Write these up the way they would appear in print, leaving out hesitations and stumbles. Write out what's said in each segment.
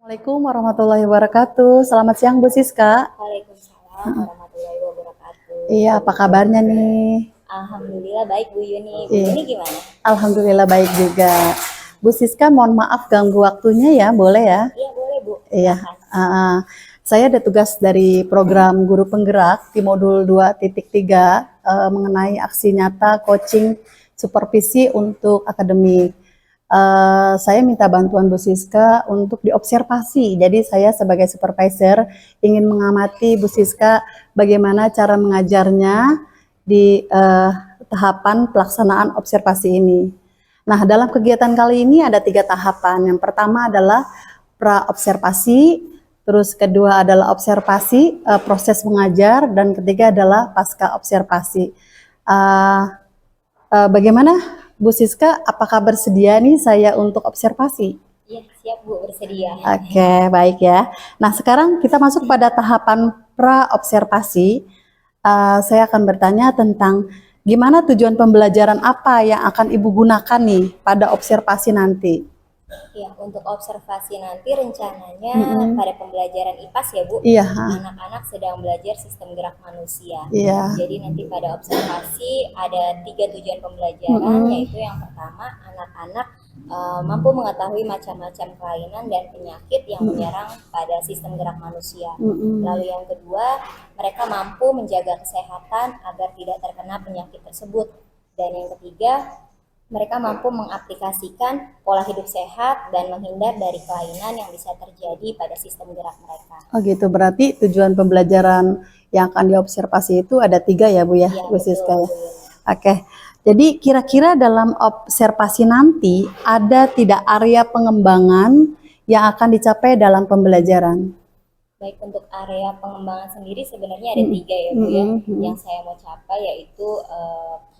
Assalamualaikum warahmatullahi wabarakatuh. Selamat siang Bu Siska. Waalaikumsalam warahmatullahi wabarakatuh. Iya, apa kabarnya nih? Alhamdulillah baik Bu Yuni. Bu Iya. Yuni gimana? Alhamdulillah baik juga. Bu Siska, mohon maaf ganggu waktunya ya, boleh ya? Iya boleh Bu. Iya. Silakan. Saya ada tugas dari program Guru Penggerak di modul 2.3 mengenai aksi nyata coaching supervisi untuk akademik. Saya minta bantuan Bu Siska untuk diobservasi. Jadi saya sebagai supervisor ingin mengamati Bu Siska bagaimana cara mengajarnya di tahapan pelaksanaan observasi ini. Nah, dalam kegiatan kali ini ada 3 tahapan. Yang pertama adalah pra-observasi, terus kedua adalah observasi proses mengajar, dan ketiga adalah pasca observasi. Bagaimana Bu Siska, apakah bersedia nih saya untuk observasi? Iya siap Bu, bersedia. Oke, baik ya. Nah, sekarang kita masuk pada tahapan pra-observasi. Saya akan bertanya tentang gimana tujuan pembelajaran apa yang akan Ibu gunakan nih pada observasi nanti. Ya, untuk observasi nanti rencananya pada pembelajaran IPAS ya Bu. Iya. Anak-anak sedang belajar sistem gerak manusia. Iya. Jadi nanti pada observasi ada 3 tujuan pembelajaran, yaitu yang pertama anak-anak mampu mengetahui macam-macam kelainan dan penyakit yang menyerang pada sistem gerak manusia. Lalu yang kedua, mereka mampu menjaga kesehatan agar tidak terkena penyakit tersebut. Dan yang ketiga, mereka mampu mengaplikasikan pola hidup sehat dan menghindar dari kelainan yang bisa terjadi pada sistem gerak mereka. Oh gitu, berarti tujuan pembelajaran yang akan diobservasi itu ada 3 ya Bu ya, Bu Siska ya. Oke, jadi kira-kira dalam observasi nanti ada tidak area pengembangan yang akan dicapai dalam pembelajaran? Baik, untuk area pengembangan sendiri sebenarnya ada 3 ya Bu ya. Yang saya mau capai yaitu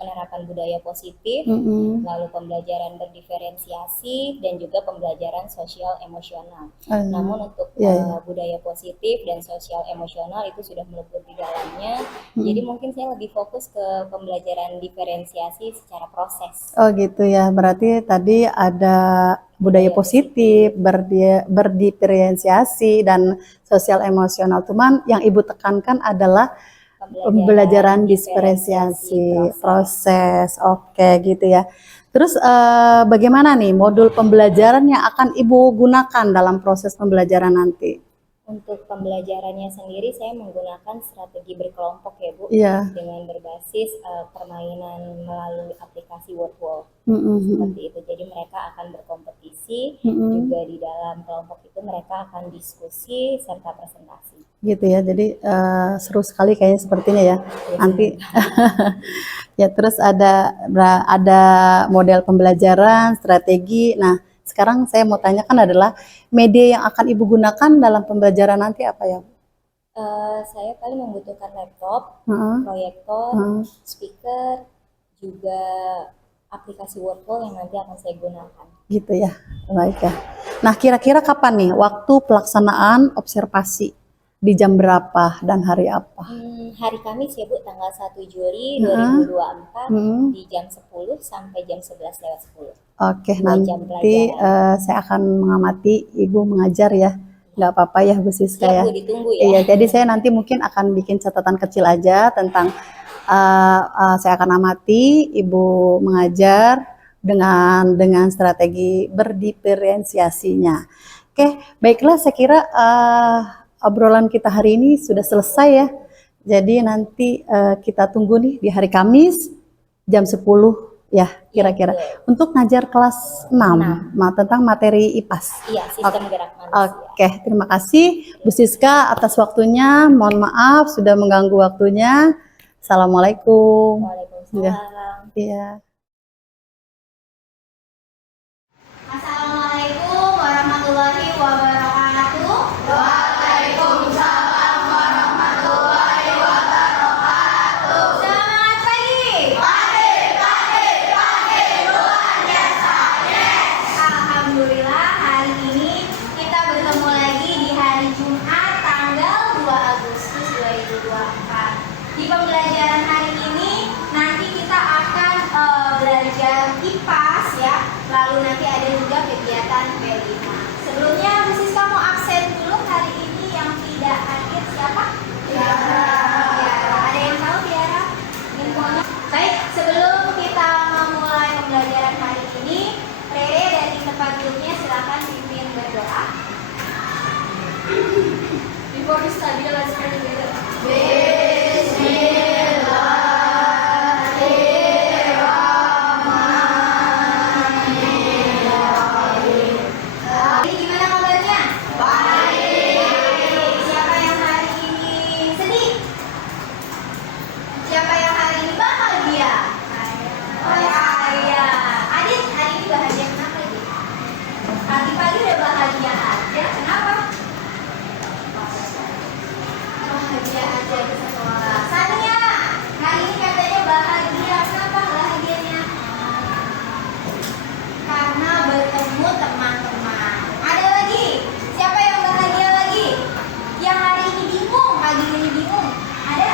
penerapan budaya positif, lalu pembelajaran berdiferensiasi, dan juga pembelajaran sosial emosional. Namun untuk budaya positif dan sosial emosional itu sudah melebur di dalamnya. Jadi mungkin saya lebih fokus ke pembelajaran diferensiasi secara proses. Oh gitu ya, berarti tadi ada budaya positif, berdiferensiasi, dan sosial emosional. Cuman yang Ibu tekankan adalah pembelajaran diferensiasi, proses. Oke gitu ya. Terus bagaimana nih modul pembelajaran yang akan Ibu gunakan dalam proses pembelajaran nanti? Untuk pembelajarannya sendiri saya menggunakan strategi berkelompok ya Bu, dengan berbasis permainan melalui aplikasi Wordwall. Seperti itu, jadi mereka akan berkompetisi, juga di dalam kelompok itu mereka akan diskusi serta presentasi. Gitu ya, jadi seru sekali kayaknya sepertinya ya. Nanti ya, terus ada model pembelajaran, strategi. Nah, sekarang saya mau tanyakan adalah media yang akan Ibu gunakan dalam pembelajaran nanti apa ya? Saya paling membutuhkan laptop, proyektor, speaker, juga aplikasi Wordwall yang nanti akan saya gunakan. Gitu ya, baik ya. Nah, kira-kira kapan nih waktu pelaksanaan observasi? Di jam berapa dan hari apa? Hari Kamis ya Bu, tanggal 1 Juli 2024 di jam 10 sampai jam 11:10. Oke, nanti saya akan mengamati Ibu mengajar ya. Nggak apa-apa ya Bu Siska ya? Bu, ditunggu ya. Iya, jadi saya nanti mungkin akan bikin catatan kecil aja tentang saya akan amati Ibu mengajar dengan strategi berdiferensiasinya. Oke, baiklah, saya kira obrolan kita hari ini sudah selesai ya. Jadi nanti kita tunggu nih di hari Kamis jam 10 ya kira-kira. Untuk ngajar kelas 6 tentang materi IPAS. Iya, sistem gerak manusia. Oke, terima kasih Bu Siska atas waktunya. Mohon maaf sudah mengganggu waktunya. Assalamualaikum. Waalaikumsalam. Iya. Assalamualaikum warahmatullahi wabarakatuh. Waalaikumsalam warahmatullahi wabarakatuh. Selamat pagi. Pagi, luar biasa. Alhamdulillah, hari ini kita bertemu lagi di hari Jumat tanggal 2 Agustus 2024. Di pembelajaran hari ini nanti kita akan belajar IPAS ya. Lalu nanti ada juga kegiatan P5. Sebelumnya Bu Siska mau Sabila, let's pray together. Ini gimana kabarnya? Baik. Siapa yang hari ini sedih? Siapa yang hari ini bahagia? Bahagia. Adit, hari ini bahagia kenapa Adit? Pagi-pagi udah bahagia aja, kenapa? Bahagia aja di sekolah. Sania, hari ini katanya bahagia. Kenapa bahagianya? Karena bertemu teman-teman. Ada lagi? Siapa yang bahagia lagi? Yang hari ini bingung, pagi ini bingung. Ada?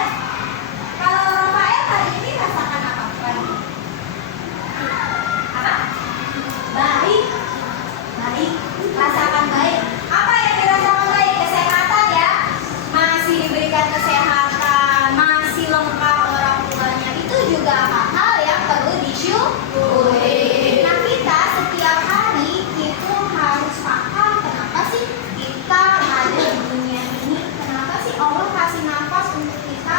Kalau Rafael hari ini rasakan apa pagi? Apa? Baik. Baik. Rasakan baik. Apa yang dirasakan baik? Kesehatan ya. Masih diberikan kesehatan, masih lengkap orang tuanya. Itu juga hal yang perlu disyukuri. Nah, kita setiap hari itu harus paham kenapa sih kita ada di dunia ini, kenapa sih Allah kasih nafas untuk kita.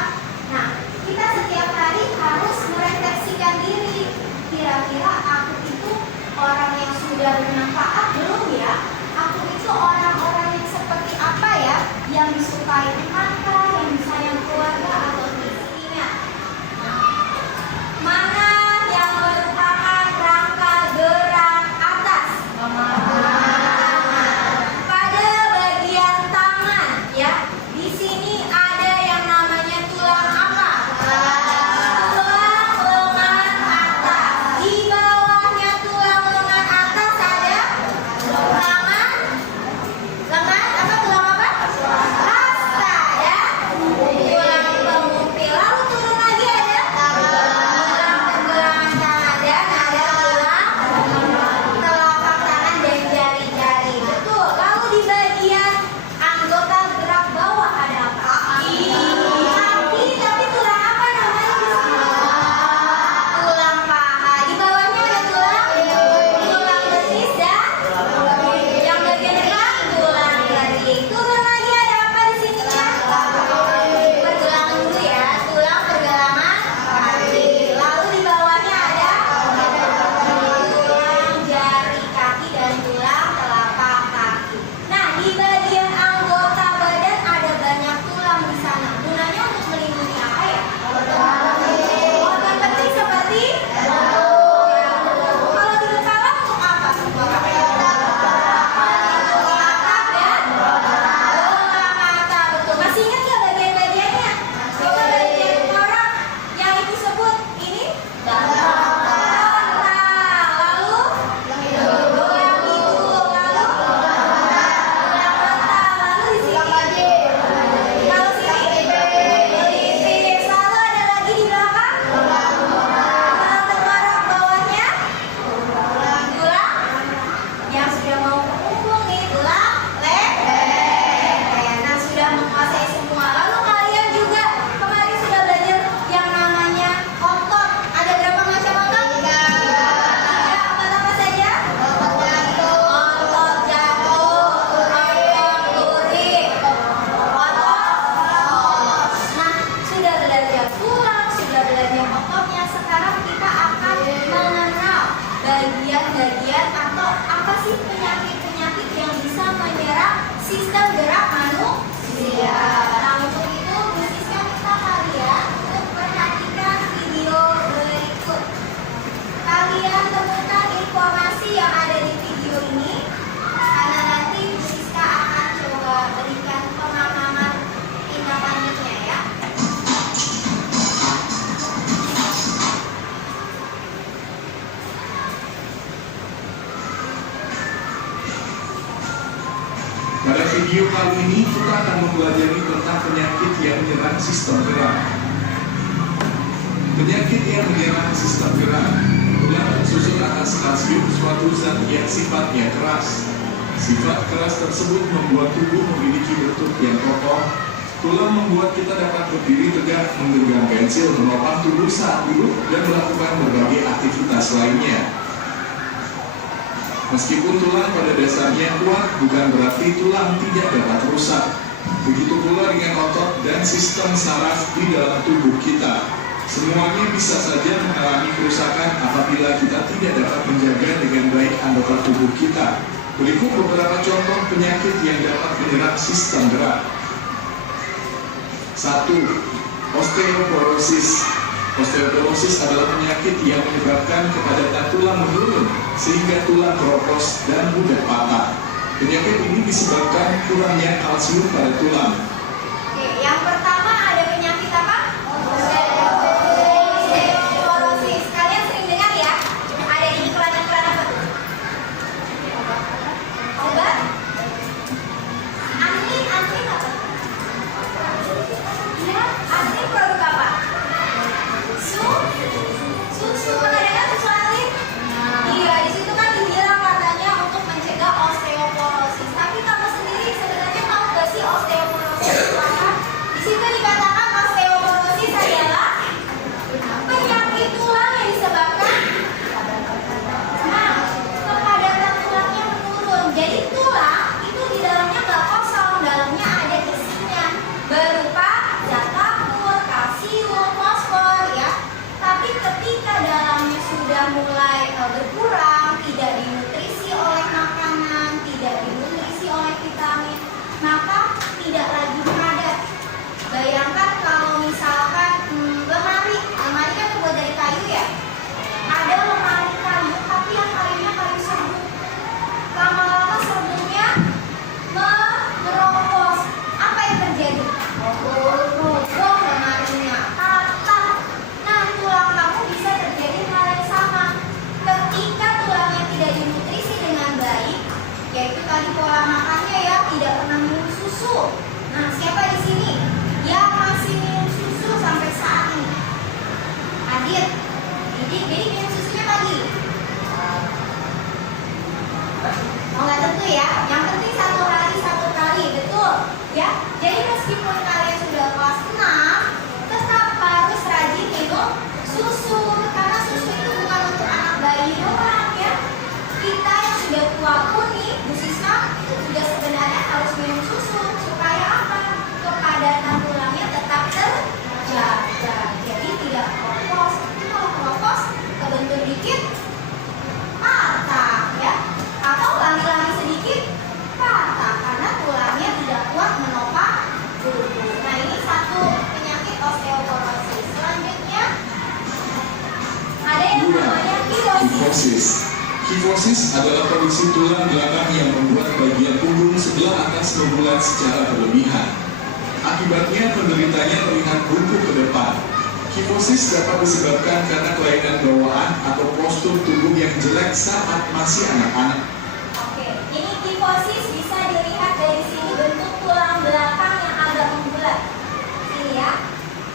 Nah, kita setiap hari harus merefleksikan diri. Kira-kira aku itu orang yang sudah bermanfaat belum ya? Aku itu orang-orang yang seperti apa ya? Yang disukai kakak, yang disayang keluarga atau istrinya. Mana yang merupakan rangka gerak atas? Pada bagian tangan ya. Di sini ada yang namanya tulang apa? Tulang lengan atas. Di bawahnya tulang lengan atas ada lengan. Lengan apa? Tulang apa? Hasta ya. Tulang pengumpil. Lalu turun lagi ada tulang pergelangan tangan dan ada tulang telapak tangan dan jari-jari. Betul. Lalu di bagian anggota gerak bawah ada apa? Kaki. Tapi tulang apa namanya di sini? Tulang paha. Di bawahnya ada tulang betis dan yang bagian depan tulang kering. Turun lagi ada apa di sini ya? Pergelangan dulu ya. Tulang pergelangan kaki. Lalu di bawahnya ada tulang jari kaki dan tulang telapak kaki. Nah, di bagian anggota badan ada banyak tulang di sana. Gunanya untuk melindungi apa ya? Organ penting seperti kalau di kepala untuk apa? Atap dan bola mata. Betul. Masih ingat nggak bagian-bagiannya? Coba bagian orang yang ibu sebut ini mata. Lalu bola hidung. Lalu bola mata. Lalu di sini. Kalau sini pelipis. Lalu ada lagi di belakang. Tulang tengkorak bawahnya. Tulang yang sudah mau mengumpul nih, tulang leher. Nah, sudah menguasai semua. Lalu kalian juga kemarin sudah belajar yang namanya otot. Ada berapa macam otot? Tiga. Apa saja? Otot jantung, otot turik, otot. Nah, sudah belajar tulang, sudah belajar ototnya. Sekarang kita akan mengenal bagian-bagian atau apa sih penyakit-penyakit yang bisa menyerang sistem gerak manusia. Nah, untuk itu bisnisnya kita kalian untuk perhatikan video berikut. Kalian temukan informasi yang ada di video ini, karena nanti Bu Siska akan coba berikan pemahaman tindak lanjutnya ya. Pada video kali ini kita akan mempelajari tentang penyakit yang menyerang sistem gerak. Penyakit yang menyerang sistem gerak adalah tersusun atas kalsium, suatu zat yang sifatnya keras. Sifat keras tersebut membuat tubuh memiliki bentuk yang kokoh. Tulang membuat kita dapat berdiri tegak, menggenggam pensil, menopang tubuh saat duduk, dan melakukan berbagai aktivitas lainnya. Meskipun tulang pada dasarnya kuat, bukan berarti tulang tidak dapat rusak. Begitu pula dengan otot dan sistem saraf di dalam tubuh kita. Semuanya bisa saja mengalami kerusakan apabila kita tidak dapat menjaga dengan baik anggota tubuh kita. Berikut beberapa contoh penyakit yang dapat menyerang sistem gerak. 1. Osteoporosis. Osteoporosis adalah penyakit yang menyebabkan kepadatan tulang menurun sehingga tulang keropos dan mudah patah. Penyakit ini disebabkan kurangnya kalsium pada tulang. Oke, yang pertama ada penyakit apa? Osteoporosis. Kalian sering dengar ya? Ada di iklan-iklan apa tuh? Obat? Anlin apa? Ya, anlin produk apa? Susu. Pernah dengar susu anlin? Iya, di situ kan dibilang katanya untuk mencegah osteoporosis. Tapi kamu sendiri sebenarnya tahu gak sih osteoporosis itu apa? Di situ dikatakan osteoporosis adalah penyakit tulang yang disebabkan kepadatan tulangnya menurun. Jadi tulang itu di dalamnya nggak kosong, dalamnya ada isinya berupa zat kapur, kalsium, fosfor ya. Tapi ketika dalamnya sudah mulai berkurang, tidak dinutrisi oleh makanan, tidak dinutrisi oleh vitamin, maka tidak lagi padat. Bayangkan kalau misalkan lemari kan terbuat dari kayu ya. Ada lemari kayu, tapi yang kayunya kayu serbuk. Lama-lama serbuknya meropos. Apa yang terjadi? Roboh lemarinya, patah. Nah, tulang kamu bisa terjadi hal yang sama. Ketika tulangnya tidak dinutrisi dengan baik, yaitu tadi pola makannya ya, tidak pernah minum susu. Nah, siapa di sini yang masih minum susu sampai saat ini? Adit, jadi minum susunya pagi. Oh, nggak tentu ya. Yang penting 1 hari 1 kali, betul ya. Jadi meskipun kalian sudah kelas 6, tetap harus rajin minum susu, karena susu itu bukan untuk anak bayi doang ya. Kita yang sudah tua pun nih, Bu Sisma, juga sebenarnya harus minum susu supaya apa? Kepadatan tulangnya tetap terjaga, jadi tidak keropos. Tapi kalau keropos, kebentur dikit, patah ya. Atau lari-lari sedikit, patah karena tulangnya tidak kuat menopang tubuh. Nah, ini satu penyakit osteoporosis. Selanjutnya ada yang namanya kifosis. Kifosis. Kifosis adalah kondisi tulang belakang yang membuat bagian punggung sebelah atas membulat secara berlebihan. Akibatnya penderitanya terlihat bungkuk ke depan. Kifosis dapat disebabkan karena kelainan bawaan atau postur tubuh yang jelek saat masih anak-anak. Oke, ini kifosis bisa dilihat dari sini bentuk tulang belakang yang agak membulat. Sini ya,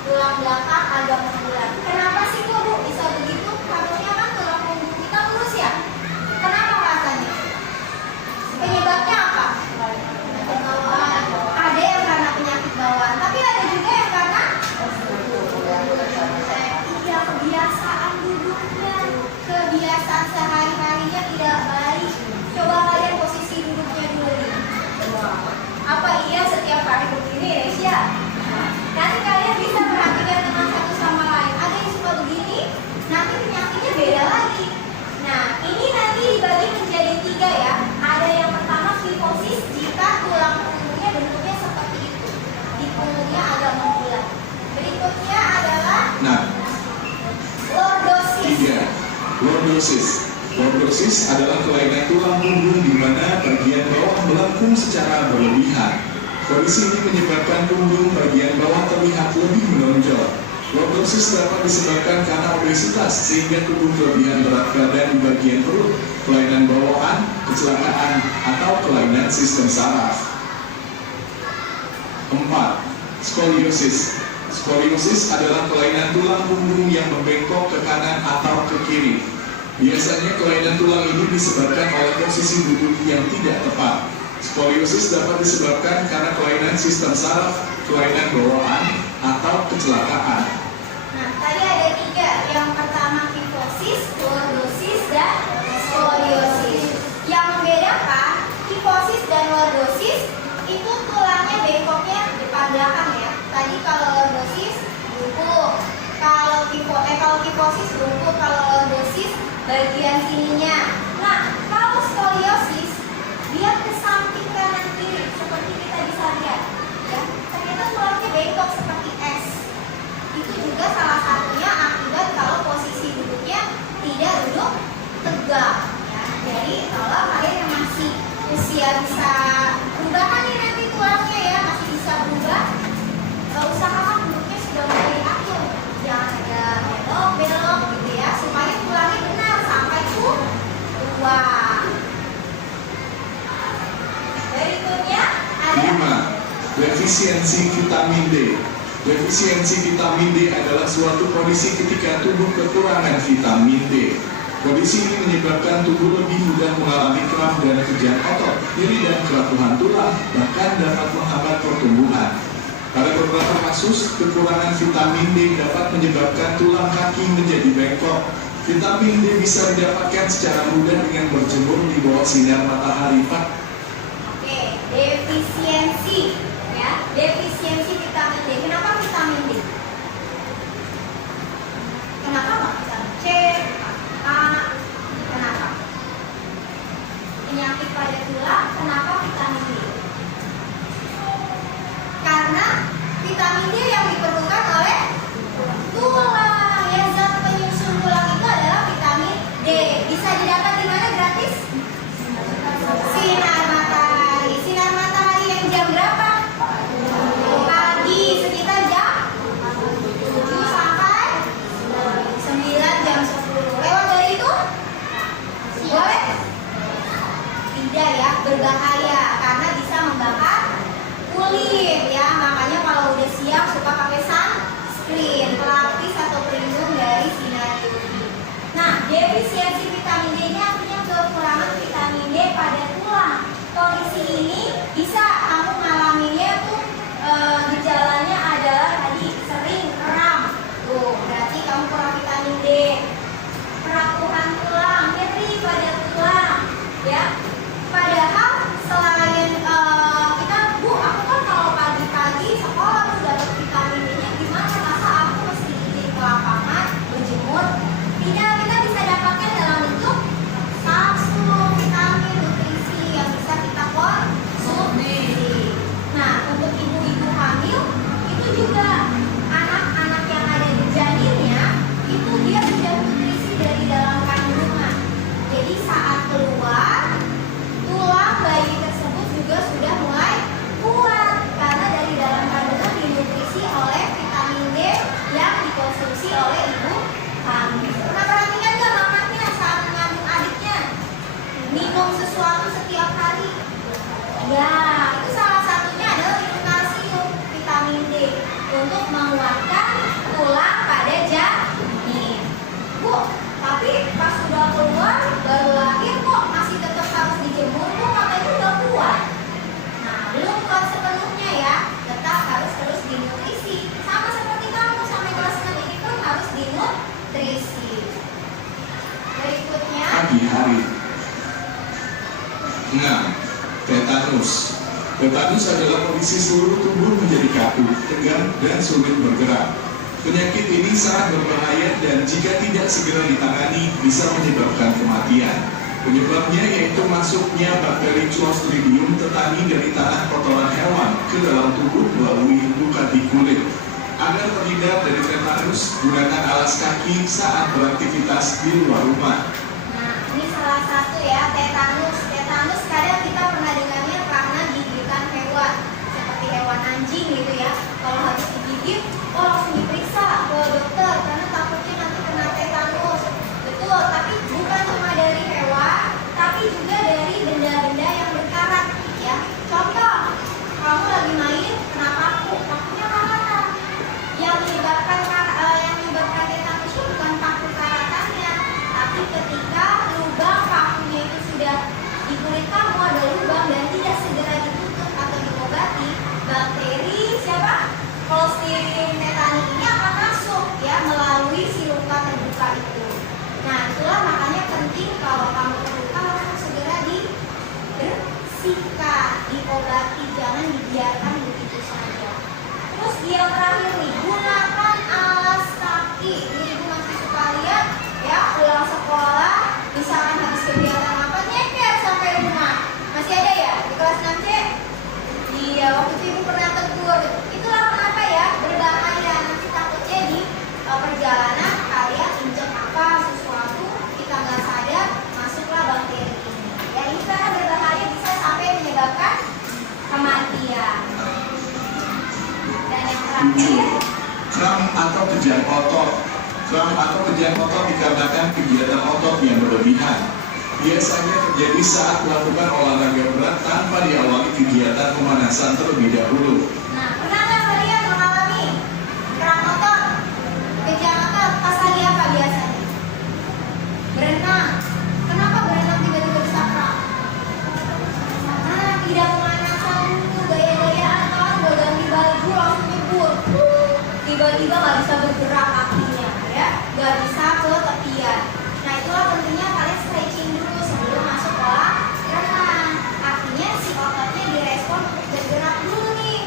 tulang belakang agak membulat. Kenapa sih kok Bu bisa begitu? Harusnya kan tulang punggung kita lurus ya. Kenapa katanya? Penyebabnya apa? Bawaan. Ada yang karena penyakit bawaan, tapi ada juga yang karena iya, kebiasaan duduknya, kebiasaan sehari-harinya tidak baik. Coba kalian posisi duduknya dulu nih. Apa iya setiap hari begini, Resya? Nanti kalian bisa perhatikan dengan satu sama lain. Ada yang suka begini, nanti penyakitnya beda lagi. Nah, ini nanti dibagi menjadi 3 ya. Ada yang pertama kifosis jika tulang punggungnya bentuknya seperti itu. Di punggungnya agak membulat. Berikutnya adalah lordosis. 3. Lordosis. Lordosis adalah kelainan tulang punggung di mana bagian bawah melengkung secara berlebihan. Kondisi ini menyebabkan punggung bagian bawah terlihat lebih menonjol. Lordosis dapat disebabkan karena obesitas sehingga tubuh kelebihan berat badan di bagian perut, kelainan bawaan, kecelakaan, atau kelainan sistem saraf. 4. Skoliosis. Skoliosis adalah kelainan tulang punggung yang membengkok ke kanan atau ke kiri. Biasanya kelainan tulang ini disebabkan oleh posisi duduk yang tidak tepat. Skoliosis dapat disebabkan karena kelainan sistem saraf, kelainan bawaan, atau kecelakaan. Nah, tadi ada 3. Yang pertama kifosis, lordosis, dan skoliosis. Yang membedakan kifosis dan lordosis itu tulangnya bengkoknya kifosis bungkuk, kalau lordosis bagian sininya. Nah, kalau skoliosis dia ke samping kanan kiri seperti kita bisa lihat, ya. Ternyata tulangnya bengkok seperti S. Itu juga salah satunya akibat kalau posisi duduknya tidak duduk tegak, ya. Jadi kalau kalian yang masih usia bisa perubahan nih nanti tulangnya ya, masih bisa berubah, usahakan duduknya sudah mulai diatur, jangan ada belok-belok gitu ya, supaya tulangnya benar sampai tua. Berikutnya ada 5. Defisiensi vitamin D. Defisiensi vitamin D adalah suatu kondisi ketika tubuh kekurangan vitamin D. Kondisi ini menyebabkan tubuh lebih mudah mengalami kram dan kejang otot, nyeri dan kelatuhan tulang, bahkan dapat menghambat pertumbuhan. Pada beberapa kasus, kekurangan vitamin D dapat menyebabkan tulang kaki menjadi bengkok. Vitamin D bisa didapatkan secara mudah dengan berjemur di bawah sinar matahari, Pak. oke, defisiensi ya, defisiensi vitamin D. Kenapa vitamin D? Kenapa nggak vitamin C, A? Kenapa? Penyakit pada tulang, kenapa vitamin D? Karena vitamin D yang diperlukan oleh tulang, ya, zat penyusun tulang itu adalah vitamin D. Bisa didapat di mana gratis? Sinar matahari. Sinar matahari yang jam berapa? Pagi, sekitar jam 7 sampai 9, jam 10. Lewat dari itu? Boleh? Tidak ya, berbahaya karena bisa membakar kulit ya. Makanya kalau udah siang suka pakai sunscreen, pelapis atau pelindung dari sinar UV. Nah, defisiensi vitamin D ini artinya kekurangan vitamin D pada tulang. Kondisi ini bisa kamu mengalaminya tuh gejalanya adalah tadi sering kram. Tuh, berarti kamu kurang vitamin D. Perakuhan tulang, nyeri pada tulang, ya. Padahal selain kita, Bu, aku kan kalau pagi-pagi sekolah tuh dapat vitamin D-nya gimana? Masa aku mesti izin ke lapangan berjemur? Tidak, kita bisa dapatkan dalam bentuk kapsul vitamin nutrisi yang bisa kita konsumsi. Nah, untuk ibu-ibu hamil itu juga anak-anak yang ada di janinnya itu dia sudah nutrisi dari dalam kandungan. Jadi saat keluar tulang bayi tersebut juga sudah mulai kuat karena dari dalam kandungan dinutrisi oleh vitamin D yang dikonsumsi oleh ibu hamil. Pernah perhatikan nggak mamanya saat mengandung adiknya minum sesuatu setiap hari? Ya, itu salah satunya adalah minum kalsium, vitamin D untuk menguatkan tulang pada janin. Bu, tapi pas sudah keluar baru lahir kok masih tetap harus dijemur, kok katanya udah kuat. Nah, belum kuat sepenuhnya ya, tetap harus terus dinutrisi. Sama seperti kamu sampai kelas 6 ini pun harus dinutrisi. Berikutnya Pagi hari. 6. Tetanus. Tetanus adalah kondisi seluruh tubuh menjadi kaku, tegang, dan sulit bergerak. Penyakit ini sangat berbahaya dan jika tidak segera ditangani bisa menyebabkan kematian. Penyebabnya yaitu masuknya bakteri Clostridium tetani dari tanah kotoran hewan ke dalam tubuh melalui luka di kulit. Agar terhindar dari tetanus, gunakan alas kaki saat beraktivitas di luar rumah. Nah, ini salah satu ya, tetanus. Tetanus kadang kita pernah dengarnya karena gigitan hewan, seperti hewan anjing gitu ya. Kalau habis digigit, oh langsung diperiksa ke dokter karena takutnya nanti kena tetanus. Betul, tapi bukan cuma dari hewan, tapi juga dari benda-benda yang berkarat ya. Contoh, kamu lagi main kena paku, pakunya karatan. Yang menyebabkan tetanus itu bukan paku karatannya, tapi ketika lubang pakunya itu sudah di kulit kamu ada lubang dan tidak segera ditutup atau diobati, bakteri siapa? Clostridium tetani ini akan masuk ya melalui si luka terbuka itu. Nah, itulah makanya penting kalau kamu terluka langsung segera dibersihkan, diobati, jangan dibiarkan begitu saja. Terus yang terakhir nih, gunakan alas kaki. Ini ibu masih suka 7. Kram atau kejang otot. Kram atau kejang otot dikarenakan kegiatan otot yang berlebihan. Biasanya terjadi saat melakukan olahraga berat tanpa diawali kegiatan pemanasan terlebih dahulu. Nah, pernah nggak kalian mengalami kram otot, kejang otot pas lagi apa biasanya? Berenang. Kenapa berenang tiba-tiba bisa kram? Karena tidak pemanasan dulu, gaya-gayaan kan, udah ganti baju langsung nyebur. Tiba-tiba nggak bisa bergerak kakinya, ya, nggak bisa ke tepian. Nah, itulah pentingnya kalian stretching dulu sebelum masuk kolam renang. Artinya si ototnya direspon untuk bergerak dulu nih.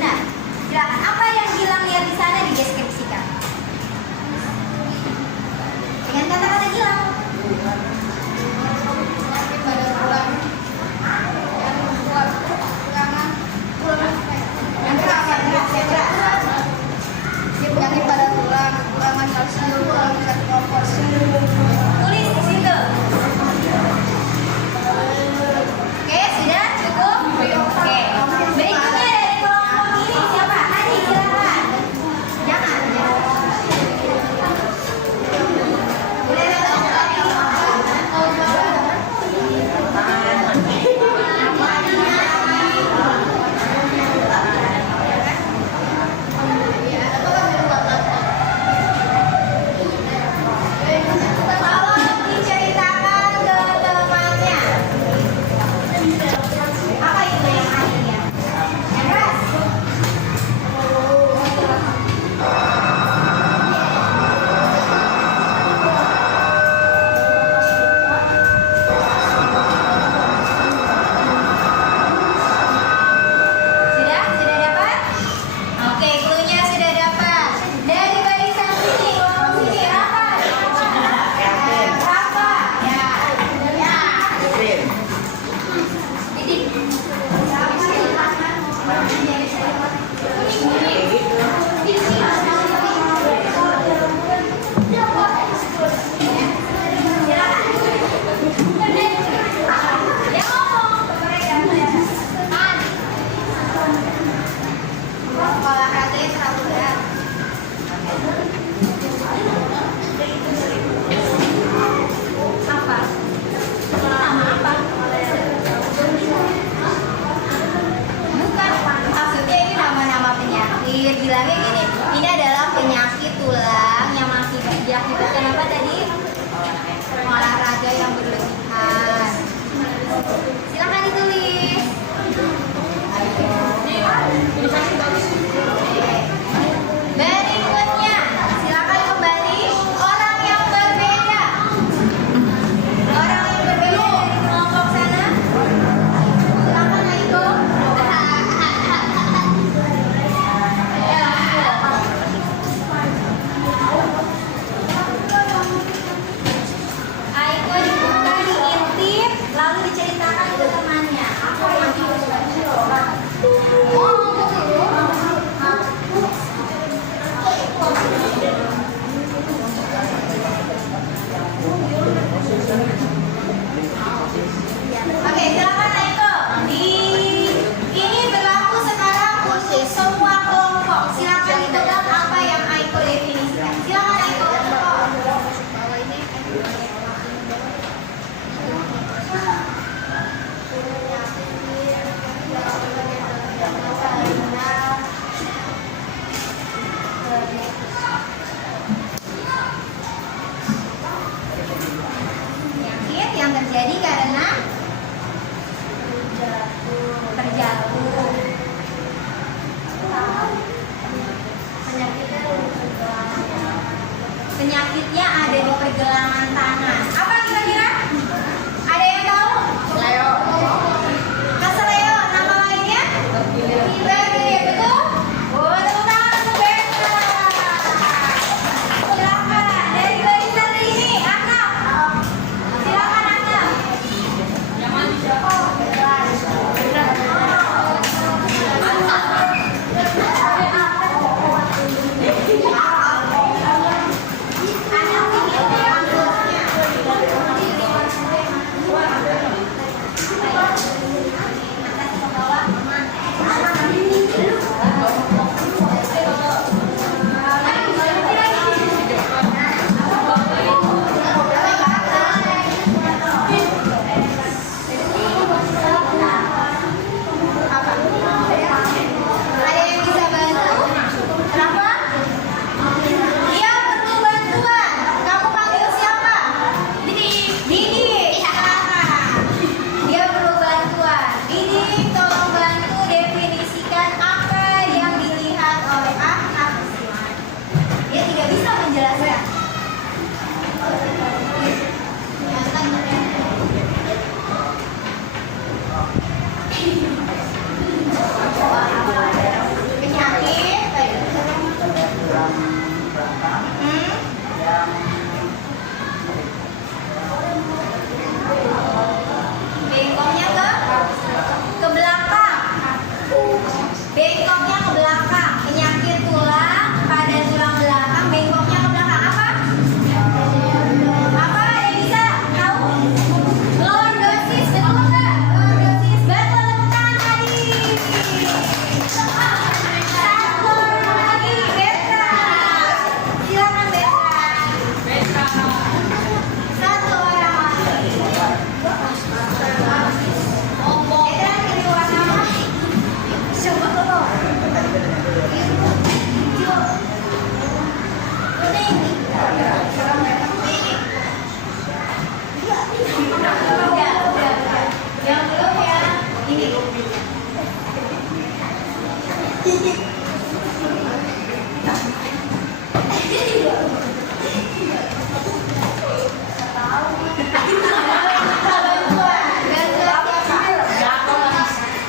Benar. Silakan. Apa yang Gilang lihat di sana dideskripsikan dengan kata-kata Gilang. Penyakit pada tulang, kekurangan kalsium, kurang zat fosfor. Tulis di situ. Oke, sudah cukup. Oke. Berikutnya dari kelompok ini siapa? Hadi, silakan. Jangan. Tolong diceritakan ke temannya. Apa itu yang Hadi ya? Yang keras. Sudah? Sudah dapat? Oke, clue-nya sudah dapat. Dari barisan sini, kelompok sini, Rafa. Rafa. Ya. Ya. Jadi, dia ngomong ke mereka. Olahraganya terlalu berat. Apa? Nama apa? Bukan, maksudnya ini nama-nama penyakit. Bilangnya gini, ini adalah penyakit tulang yang masih diakibatkan apa tadi? Olahraga yang berlebihan. Silakan ditulis. Berikutnya, silakan kembali orang yang berbeda. Orang yang berbeda dari kelompok sana. Silakan Aiko. Aiko dibuka.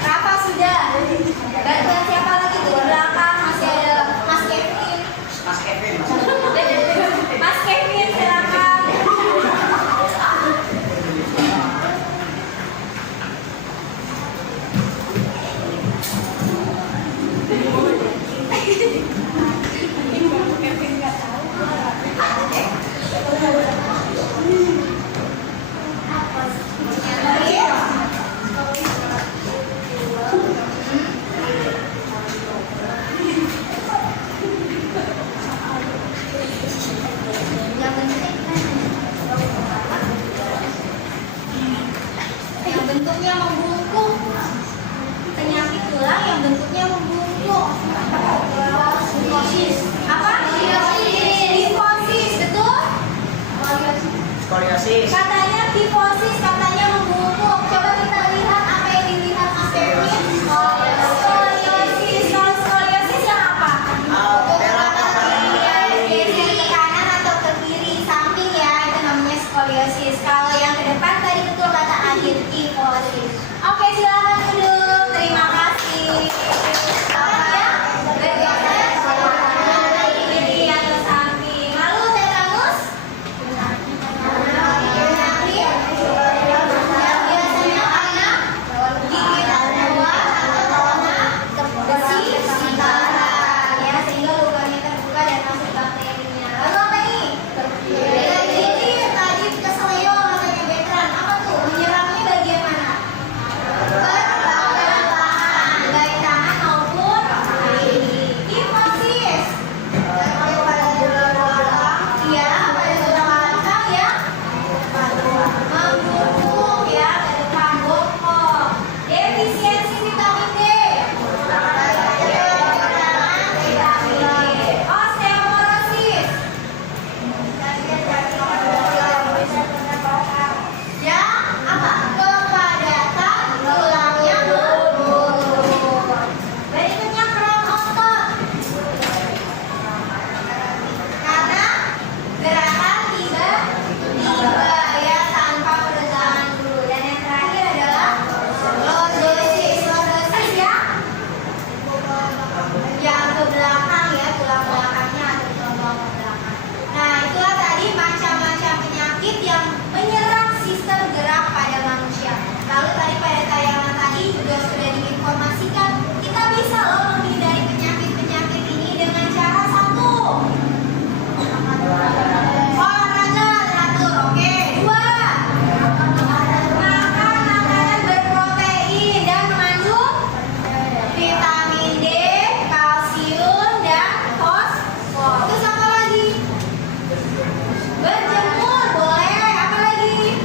Rafa sudah. Bantuan siapa lagi tuh? Di belakang masih ada Mas Kevin. Mas Kevin silakan. Yang bentuknya membungkuk. Penyakit tulang yang bentuknya membungkuk. Kifosis. Apa? Kifosis, betul? Katanya kifosis, katanya membungkuk. Coba kita lihat apa yang dilihat Mas Kevin. Skoliosis. Kalau skoliosis yang apa? Kiri ke kanan atau ke kiri samping ya, itu namanya skoliosis. Kalau yang ke depan tadi betul kata Adit, kifosis. Oke, silakan duduk. Terima kasih. Ini yang ke samping. Lalu tetanus. Yang biasanya karena gigitan luar atau karena besi sikaran ya, sehingga lubangnya terbuka dan masuk bakterinya. Lalu apa ini? Ini tadi keseleo katanya veteran. Apa tuh? Menyerangnya bagian mana? Pergelangan, baik tangan maupun kaki. Kifosis. Iya, pada tulang belakang ya. Membungkuk ya, ke depan bokok. Defisiensi vitamin D. Vitamin D. Osteoporosis. Ya, apa? Kepadatan tulangnya membungkuk. Berikutnya keram otot. Karena gerakan tiba-tiba ya, tanpa peregangan dulu. Dan yang terakhir adalah lordosis. Lordosis ya, yang ke belakang ya, tulang belakangnya atau tulang ke belakang. Nah, itulah tadi macam-macam penyakit yang menyerang sistem gerak pada manusia. Lalu tadi pada tayangan tadi juga sudah diinformasikan, kita bisa loh menghindari penyakit-penyakit ini dengan cara satu, olahraga teratur. Oke. Dua, makan makanan berprotein dan mengandung vitamin D, kalsium, dan fosfor. Terus apa lagi? Berjemur boleh. Apa lagi?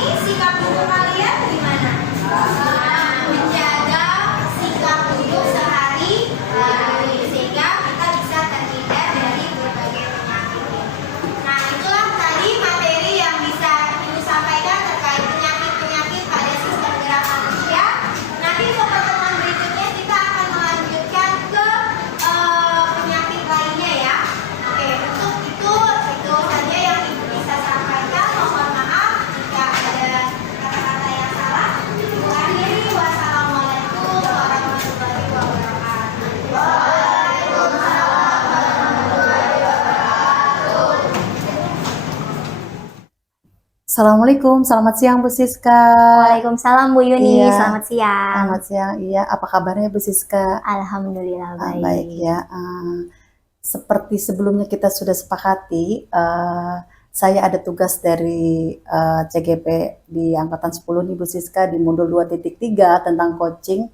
Ini sikap tubuh kalian gimana? Menjaga sikap tubuh sehari-hari sehingga kita bisa terhindar dari berbagai penyakit ini. Nah, itulah tadi materi yang bisa Ibu sampaikan terkait penyakit-penyakit pada sistem gerak manusia. Nanti untuk pertemuan berikutnya kita akan melanjutkan ke penyakit lainnya ya. Oke, untuk itu saja yang Ibu bisa sampaikan. Mohon maaf jika ada kata-kata yang salah. Ibu akhiri. Wassalamualaikum warahmatullahi wabarakatuh. Waalaikumsalam warahmatullahi wabarakatuh. Assalamualaikum, selamat siang Bu Siska. Waalaikumsalam Bu Yuni, Iya. selamat siang. Selamat siang, iya. Apa kabarnya Bu Siska? Alhamdulillah baik. Baik ya. Seperti sebelumnya kita sudah sepakati, saya ada tugas dari CGP di Angkatan 10 nih Bu Siska di modul 2.3 tentang coaching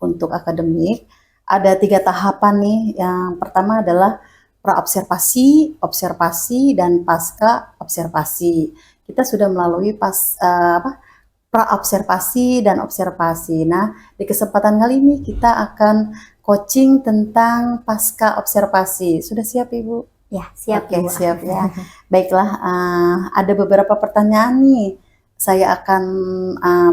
untuk akademik. Ada 3 tahapan nih. Yang pertama adalah praobservasi, observasi, dan pasca observasi. Kita sudah melalui praobservasi dan observasi. Nah, di kesempatan kali ini kita akan coaching tentang pasca observasi. Sudah siap Ibu? Ya, siap Oke, Bu. siap ya. Baiklah, ada beberapa pertanyaan nih. Saya akan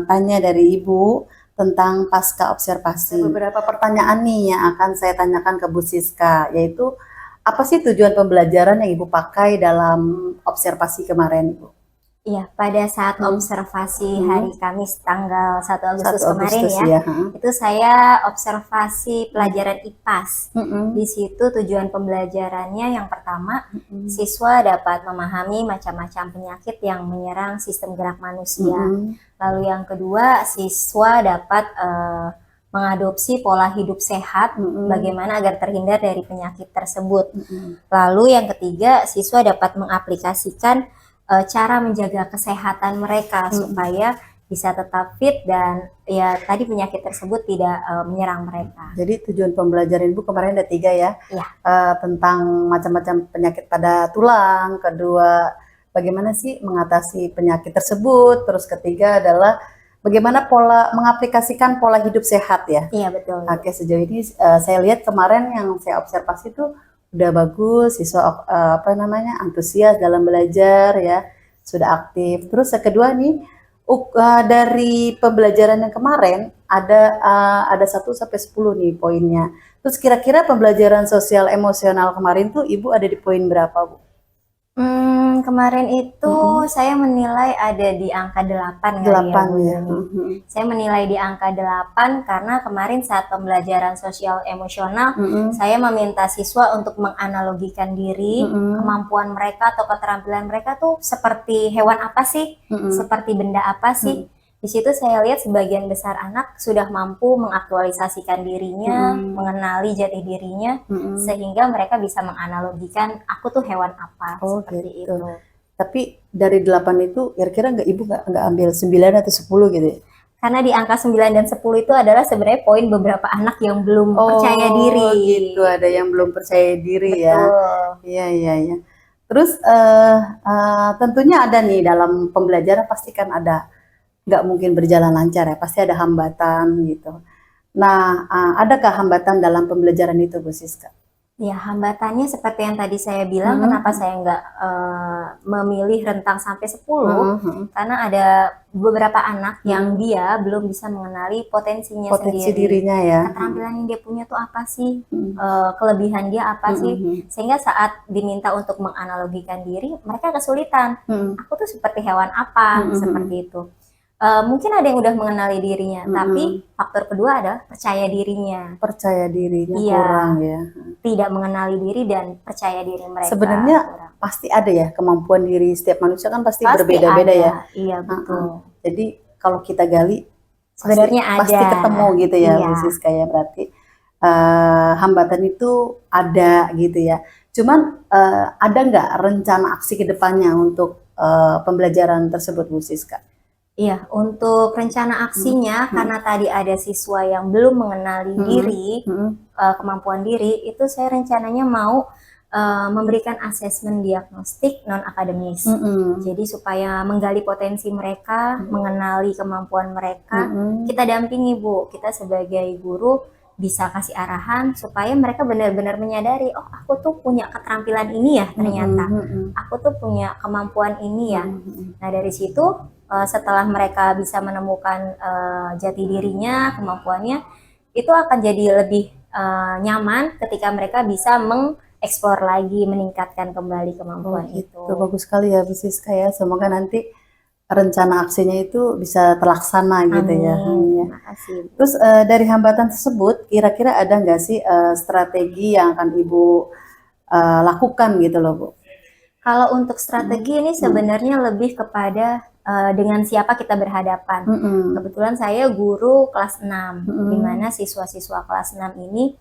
tanya dari Ibu. tentang pasca observasi. Beberapa pertanyaan nih yang akan saya tanyakan ke Bu Siska, yaitu apa sih tujuan pembelajaran yang Ibu pakai dalam observasi kemarin, Ibu? Iya, pada saat observasi hari Kamis tanggal 1 Agustus 1 kemarin Agustus ya, ha. itu saya observasi pelajaran IPAS. Di situ tujuan pembelajarannya yang pertama, siswa dapat memahami macam-macam penyakit yang menyerang sistem gerak manusia. Lalu yang kedua, siswa dapat mengadopsi pola hidup sehat, bagaimana agar terhindar dari penyakit tersebut. Lalu yang ketiga, siswa dapat mengaplikasikan cara menjaga kesehatan mereka supaya bisa tetap fit dan ya tadi penyakit tersebut tidak menyerang mereka. Jadi tujuan pembelajaran Ibu kemarin ada 3 ya, Iya. Tentang macam-macam penyakit pada tulang, kedua bagaimana sih mengatasi penyakit tersebut, terus ketiga adalah bagaimana mengaplikasikan pola hidup sehat ya. Iya betul. Oke, sejauh ini saya lihat kemarin yang saya observasi itu udah bagus, siswa antusias dalam belajar ya, sudah aktif. Terus yang kedua nih, dari pembelajaran yang kemarin ada 1 sampai 10 nih poinnya. Terus kira-kira pembelajaran sosial emosional kemarin tuh Ibu ada di poin berapa, Bu? Kemarin itu saya menilai ada di angka 8 kali 8 Bu ya. Yuni. Saya menilai di angka 8 karena kemarin saat pembelajaran sosial emosional saya meminta siswa untuk menganalogikan diri, kemampuan mereka atau keterampilan mereka tuh seperti hewan apa sih, seperti benda apa sih. Di situ saya lihat sebagian besar anak sudah mampu mengaktualisasikan dirinya, mengenali jati dirinya, sehingga mereka bisa menganalogikan aku tuh hewan apa, seperti gitu. itu. Tapi dari 8 itu kira-kira Ibu nggak ambil 9 atau 10 gitu ya? Karena di angka 9 dan 10 itu adalah sebenarnya poin beberapa anak yang belum percaya diri. Gitu, ada yang belum percaya diri ya. Betul. Iya. Terus tentunya ada nih dalam pembelajaran pasti kan ada, nggak mungkin berjalan lancar ya, pasti ada hambatan gitu. Nah, adakah hambatan dalam pembelajaran itu, Bu Siska? Ya, hambatannya seperti yang tadi saya bilang, kenapa saya nggak memilih rentang sampai 10, karena ada beberapa anak yang dia belum bisa mengenali potensinya Potensi sendiri. dirinya ya. Keterampilan yang dia punya tuh apa sih? Kelebihan dia apa sih? Sehingga saat diminta untuk menganalogikan diri, mereka kesulitan. Aku tuh seperti hewan apa? Seperti itu. Mungkin ada yang udah mengenali dirinya, tapi faktor kedua adalah percaya dirinya. Percaya dirinya Iya. kurang ya. Tidak mengenali diri dan percaya diri mereka. Sebenarnya kurang. pasti ada ya kemampuan diri setiap manusia kan pasti Pasti berbeda-beda ada. ya. Iya betul. Jadi kalau kita gali Sebenarnya pasti ada. ketemu gitu ya, Iya. Bu Siska ya, berarti hambatan itu ada gitu ya. Cuman ada nggak rencana aksi ke depannya untuk pembelajaran tersebut, Bu Siska? Iya, untuk rencana aksinya karena tadi ada siswa yang belum mengenali diri, kemampuan diri, itu saya rencananya mau memberikan asesmen diagnostik non akademis. Jadi supaya menggali potensi mereka, mengenali kemampuan mereka, kita dampingi Bu, kita sebagai guru bisa kasih arahan supaya mereka benar-benar menyadari, oh aku tuh punya keterampilan ini ya ternyata, aku tuh punya kemampuan ini ya. Nah dari situ setelah mereka bisa menemukan jati dirinya, kemampuannya, itu akan jadi lebih nyaman ketika mereka bisa mengeksplor lagi, meningkatkan kembali kemampuan itu. Bagus sekali ya Bu Siska ya, semoga nanti rencana aksinya itu bisa terlaksana gitu ya. Terima kasih. Terus dari hambatan tersebut, kira-kira ada nggak sih strategi yang akan Ibu lakukan gitu loh, Bu? Kalau untuk strategi ini sebenarnya lebih kepada dengan siapa kita berhadapan. Kebetulan saya guru kelas 6, di mana siswa-siswa kelas 6 ini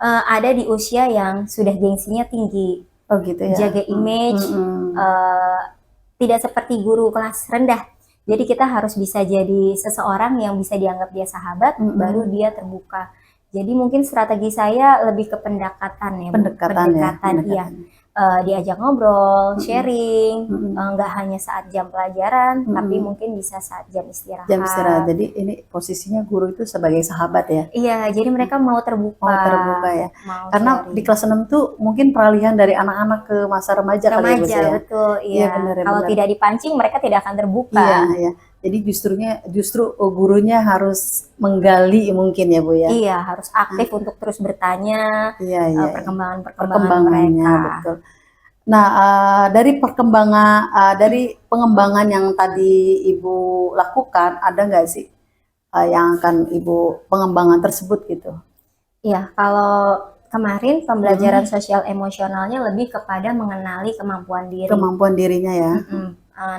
ada di usia yang sudah gengsinya tinggi. Oh gitu ya. Jaga image, tidak seperti guru kelas rendah. Jadi kita harus bisa jadi seseorang yang bisa dianggap dia sahabat, baru dia terbuka. Jadi mungkin strategi saya lebih ke pendekatan ya, Pendekatan ya. iya. Diajak ngobrol, sharing, nggak hanya saat jam pelajaran, tapi mungkin bisa saat jam istirahat. Jam istirahat. Jadi ini posisinya guru itu sebagai sahabat ya. Iya, jadi mereka mau terbuka. Mau terbuka ya. Mau Karena sharing. di kelas 6 tuh mungkin peralihan dari anak-anak ke masa remaja kali ya, Bu remaja, ya. betul. Iya. Benar, Kalau benar. tidak dipancing, mereka tidak akan terbuka. Iya. Jadi justru gurunya harus menggali mungkin ya Bu ya. Iya, harus aktif untuk terus bertanya Iya, iya. perkembangan-perkembangan Perkembangannya mereka. betul. Nah, dari pengembangan yang tadi Ibu lakukan, ada nggak sih yang akan Ibu pengembangan tersebut gitu? Iya, kalau kemarin pembelajaran sosial emosionalnya lebih kepada mengenali kemampuan diri. Kemampuan dirinya ya.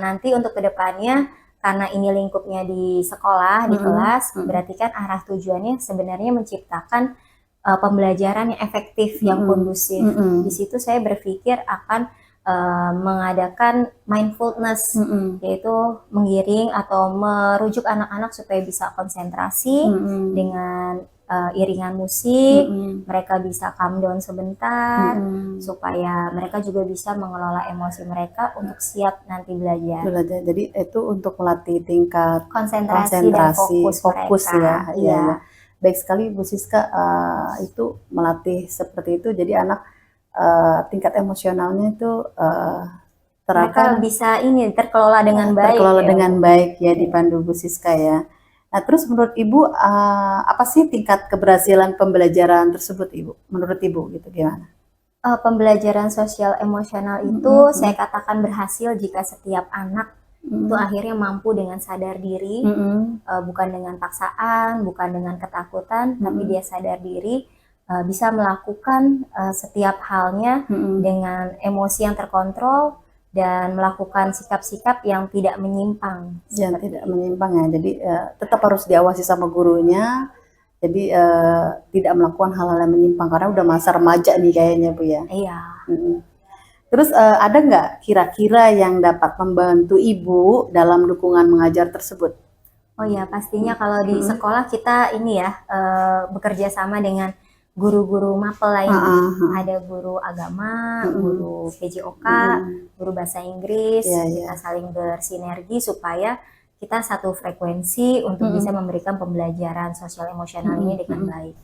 Nanti untuk kedepannya, karena ini lingkupnya di sekolah, di kelas, berarti kan arah tujuannya sebenarnya menciptakan pembelajaran yang efektif, yang kondusif. Di situ saya berpikir akan mengadakan mindfulness, yaitu menggiring atau merujuk anak-anak supaya bisa konsentrasi dengan iringan musik, mereka bisa calm down sebentar, supaya mereka juga bisa mengelola emosi mereka untuk siap nanti belajar. Jadi itu untuk melatih tingkat Konsentrasi dan fokus fokus mereka. ya. Iya, Iya. iya. Baik sekali Bu Siska, itu melatih seperti itu. Jadi anak tingkat emosionalnya itu Mereka bisa ini terkelola dengan baik. terkelola ya, dengan Bu. baik ya dipandu Bu Siska ya. Nah, terus menurut Ibu apa sih tingkat keberhasilan pembelajaran tersebut Ibu? Menurut Ibu gitu gimana? Pembelajaran sosial emosional itu saya katakan berhasil jika setiap anak itu akhirnya mampu dengan sadar diri, bukan dengan paksaan, bukan dengan ketakutan, tapi dia sadar diri, bisa melakukan setiap halnya dengan emosi yang terkontrol dan melakukan sikap-sikap yang tidak menyimpang. Yang tidak menyimpang ya. Jadi tetap harus diawasi sama gurunya. Jadi tidak melakukan hal-hal yang menyimpang karena udah masa remaja nih kayaknya Bu ya. Iya. Terus ada nggak kira-kira yang dapat membantu Ibu dalam dukungan mengajar tersebut? Oh ya, pastinya kalau di sekolah kita ini ya bekerja sama dengan guru-guru mapel lainnya. Ada guru agama, guru PJOK, guru bahasa Inggris. Kita saling bersinergi supaya kita satu frekuensi untuk bisa memberikan pembelajaran sosial emosional ini dengan baik.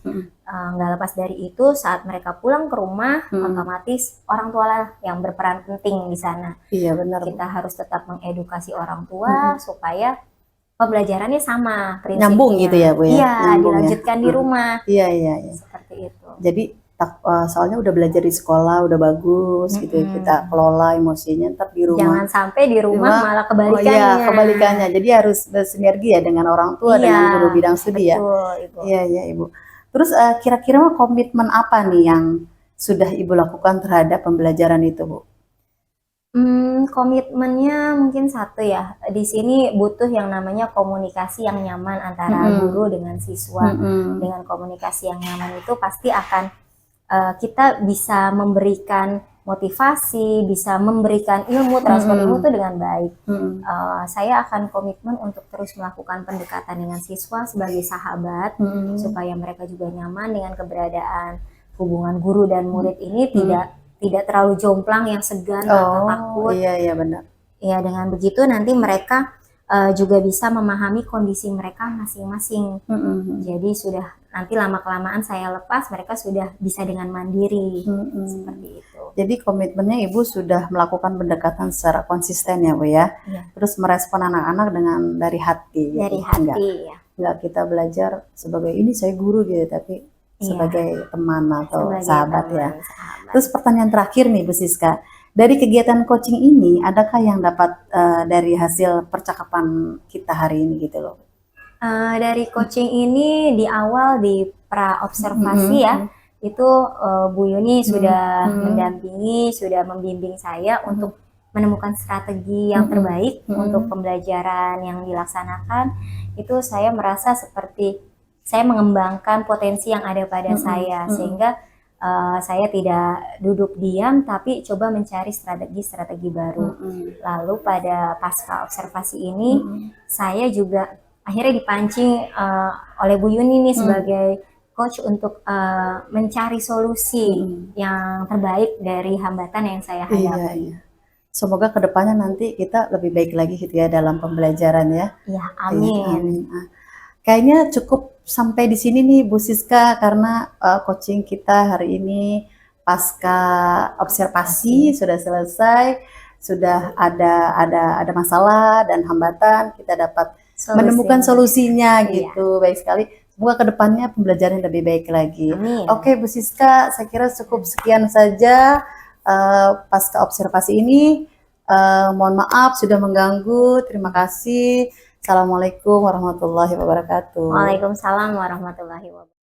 Nggak lepas dari itu, saat mereka pulang ke rumah, otomatis orang tua lah yang berperan penting di sana. Iya benar. Kita harus tetap mengedukasi orang tua supaya pembelajarannya sama prinsipnya. Nyambung gitu ya Bu ya? Iya, Nyambung, dilanjutkan di rumah. Iya. Seperti itu. Jadi soalnya udah belajar di sekolah udah bagus gitu ya, kita kelola emosinya, ntar di rumah Jangan sampai di rumah malah kebalikannya. Oh iya, kebalikannya. Jadi harus bersinergi ya dengan orang tua, dengan guru bidang studi ya. Betul, Ibu. Iya Ibu. Terus kira-kira komitmen apa nih yang sudah Ibu lakukan terhadap pembelajaran itu Bu? Komitmennya mungkin satu ya. Di sini butuh yang namanya komunikasi yang nyaman antara guru dengan siswa. Dengan komunikasi yang nyaman itu pasti akan kita bisa memberikan motivasi, bisa memberikan ilmu, transfer ilmu itu dengan baik. Saya akan komitmen untuk terus melakukan pendekatan dengan siswa sebagai sahabat, supaya mereka juga nyaman dengan keberadaan hubungan guru dan murid ini, tidak terlalu jomplang yang segan atau takut. Iya benar. Ya, dengan begitu nanti mereka juga bisa memahami kondisi mereka masing-masing. Jadi sudah nanti lama-kelamaan saya lepas, mereka sudah bisa dengan mandiri. Seperti itu. Jadi komitmennya Ibu sudah melakukan pendekatan secara konsisten ya Bu ya. Terus merespon anak-anak dengan dari hati. Dari gitu. hati ya. Enggak kita belajar sebagai ini saya guru gitu, tapi sebagai teman atau Sebagai sahabat teman, ya. sahabat. Terus pertanyaan terakhir nih Bu Siska, dari kegiatan coaching ini adakah yang dapat dari hasil percakapan kita hari ini gitu loh? Dari coaching ini di awal di pra observasi ya, itu Bu Yuni sudah mendampingi, sudah membimbing saya untuk menemukan strategi yang terbaik untuk pembelajaran yang dilaksanakan. Itu saya merasa seperti saya mengembangkan potensi yang ada pada saya, sehingga saya tidak duduk diam tapi coba mencari strategi-strategi baru. Lalu pada pasca observasi ini saya juga akhirnya dipancing oleh Bu Yuni nih sebagai coach untuk mencari solusi yang terbaik dari hambatan yang saya hadapi. Iya. Semoga kedepannya nanti kita lebih baik lagi gitu ya dalam pembelajaran ya. Ya, amin. Amin. Kayaknya cukup sampai di sini nih Bu Siska, karena coaching kita hari ini pasca observasi sudah selesai. sudah ada masalah dan hambatan, kita dapat menemukan solusinya Iya. gitu. Baik sekali. Semoga kedepannya pembelajaran lebih baik lagi. Amin. Oke, Bu Siska, saya kira cukup sekian saja pasca observasi ini. Mohon maaf sudah mengganggu. Terima kasih. Assalamualaikum warahmatullahi wabarakatuh. Waalaikumsalam warahmatullahi wabarakatuh.